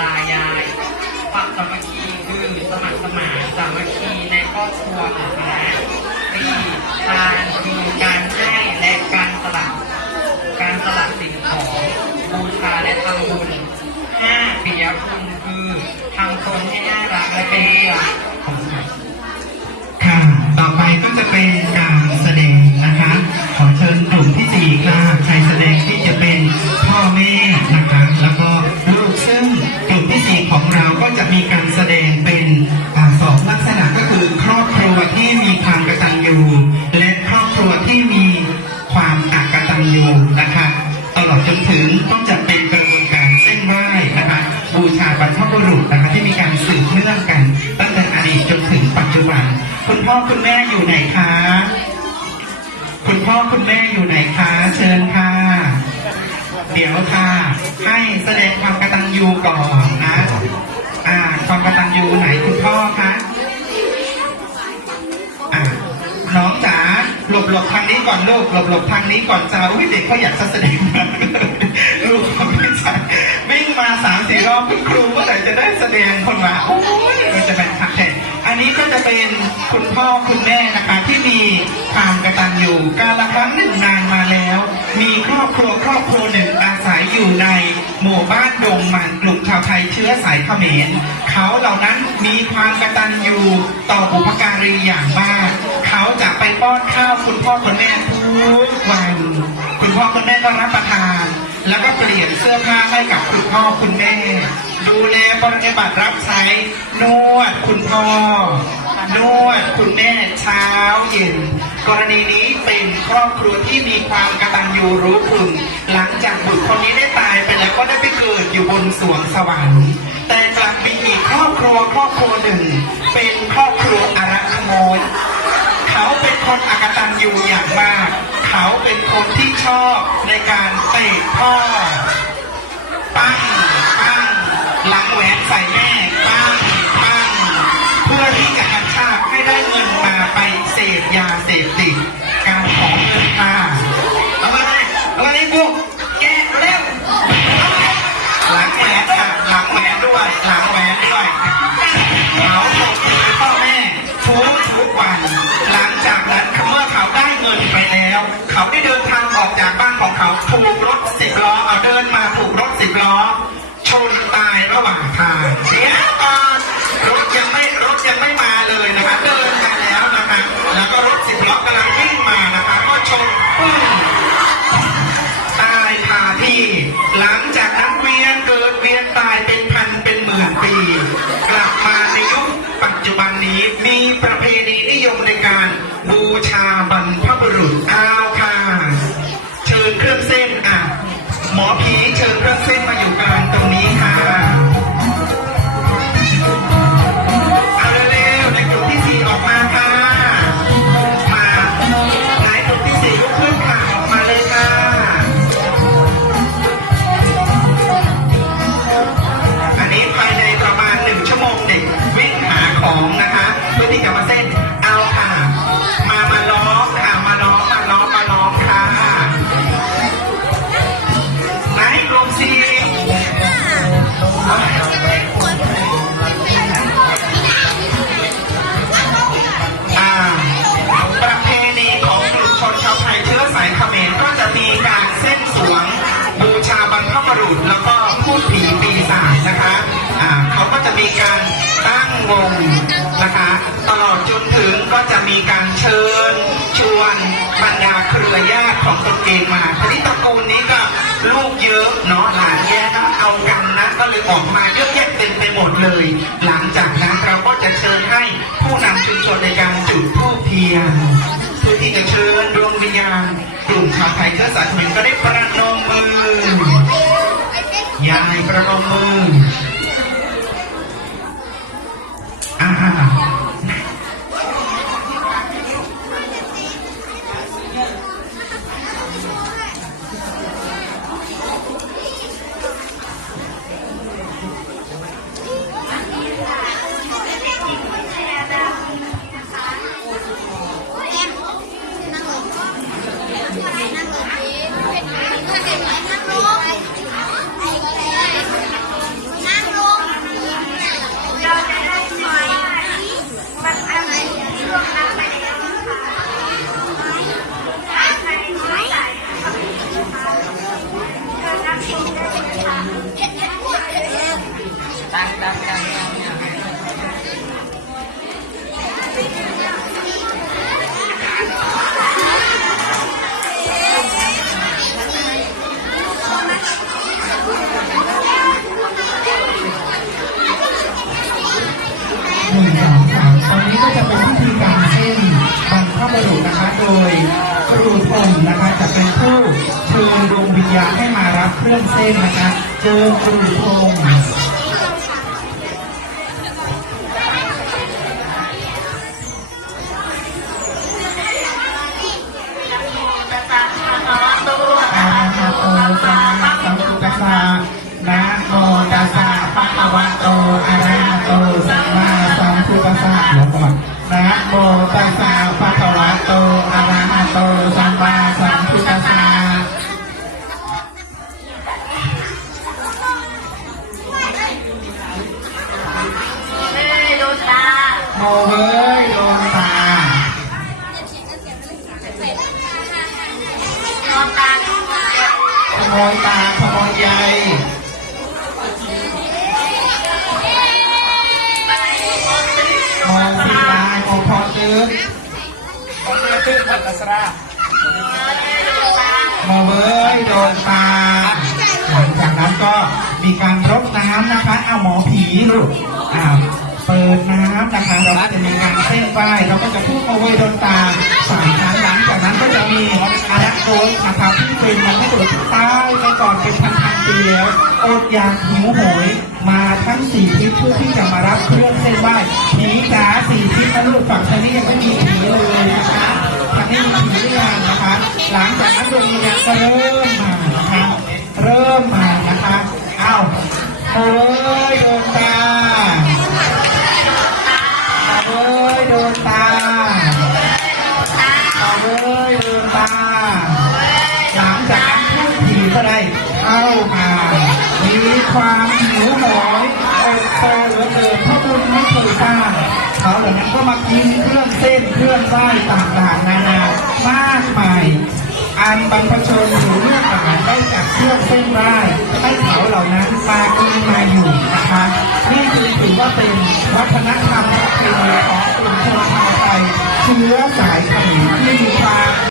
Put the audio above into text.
ตายายความสามัคคีคือสมัครสมานสามัคคีในครอบครัวหมู่คณะสี่ทานคือการให้และการสละการสละสิ่งของบูชาและทำบุญห้าปิยคุณคือทำคนให้น่ารักและเป็นที่รักของสัตว์ค่ะต่อไปก็จะเป็นการแสดงนะคะ ขอเชิญกลุ่มที่สี่ค่ะใครแสดงที่ บูชาบรรพบุรุษนะคะที่มีการสืบเนื่องกัน ตั้งแต่อดีตจนถึงปัจจุบัน คุณพ่อคุณแม่อยู่ไหนคะ คุณพ่อคุณแม่อยู่ไหนคะ เชิญค่ะ เดี๋ยวค่ะ ให้แสดงความกตัญญูก่อนนะ อ่า ความกตัญญูไหนคุณพ่อคะอะน้องจ๋าหลบหลบทางนี้ก่อนลูกหลบหลบทางนี้ก่อนจ้าอุ้ยเด็กเขาอยากจะแสดง ร่จะได้แสดงคนมาโอ้ยมันจะเป็นคักแท้อันนี้ก็จะเป็นคุณพ่อคุณแม่นะคะที่มีความกระตัญญูการละครั้งหนึ่งนานมาแล้ว มีครอบครัวครอบครัวหนึ่งอาศัยอยู่ในหมู่บ้านดงมันกลุ่มชาวไทยเชื้อสายเขมรเขาเหล่านั้นมีความกระตัญญูต่อบุพการีอย่างมากเขาจะไปป้อนข้าวคุณพ่อคุณแม่ทุกวันคุณพ่อคุณแม่ก็รับประทาน แล้วก็เปลี่ยนเสื้อผ้าให้กับคุณพ่อคุณแม่ ดูแลปฏิบัติรับใช้นวดคุณพ่อนวดคุณแม่เช้าเย็นกรณีนี้เป็นครอบครัวที่มีความกตัญญูรู้คุณ หลังจากบุตรคนนี้ได้ตายไปแล้วก็ได้ไปเกิดอยู่บนสวงสวรรค์แต่กลับมีอีกครอบครัวครอบครัวหนึ่ง เป็นครอบครัวอารักขโมยเขาเป็นคนอกตัญญูอย่างมาก เขาเป็นคนที่ชอบในการเตะพ่อ พยาเสพติดการขอเงินค่ะเอามาเลยเอามาเลยกูแกะเร็วหลังแหวนค่ะหลังแหวนด้วยหลังแหวนด้วยเขาบอกพ่อแม่ทุกทุกวันหลังจากนั้นเมื่อเขาได้เงินไปแล้ว เขาได้เดินทางออกจากบ้านของเขาถูกรถสิบล้อเอาเดินมา มอผีเชิญเครื่องเส้นมาอยู่กลางตรงนี้ เยอะเนาะหลานแย่นะเอากันนะก็เลยออกมาเยอะแยะเต็มไปหมดเลย หลังจากนั้นเราก็จะเชิญให้ผู้นำชุมชนในการจุดธูปเทียนเพื่อที่จะเชิญดวงวิญญาณกลุ่มชาวไทยเชื้อสายเขมรก็ได้ประนมมือยายประนมมือ ดวงวิญญาณให้มารับเครื่องเส้นนะคะ เจิมกรุพงษ์ โมเฮ้ยดวงตาขโมยตาขโมยใยโมสีลายโมพอตึกคนเรือตื้อพันตสระมาเว้ยโดนตาหลังจากนั้นก็มีการรดน้ำนะคะเอาหมอผีลูกอ้าว ดน้ำนะคะเราก็จะมีการเส้นไหว้เราก็จะพูดมาเวยโดนตาสามครั้งหลังจากนั้นก็จะมีอารักโดนนะคะที่เป็นมันไม่ถูกตายไปก่อนเป็นพันพันๆปีแล้วอดอยากหิวโหยมาทั้งสี่ทิศเพื่อที่จะมารับเครื่องเส้นไหว้ผีจ๋าสี่ทิศนะลูกฝั่งทางนี้ยังไม่มีผีเลยนะคะทางนี้มีผีหรือยังนะคะ หลังจากนั้นดวงวิญญาณก็เริ่มมานะคะเริ่มมานะคะอ้าวเฮ้ยโดนตา มากินเครื่องเส้นเครื่องไส้ต่างๆนานามากมายอันบรรพชนหรืองอาหารได้จากเครื่องเส้นไหว้ให้เขาเหล่านั้นมากินมาอยู่นะคะนี่คือถือว่าเป็นวัฒนธรรมประเพณีของกลุ่มชนชาวไทยเชื้อสายเขมรที่มีควา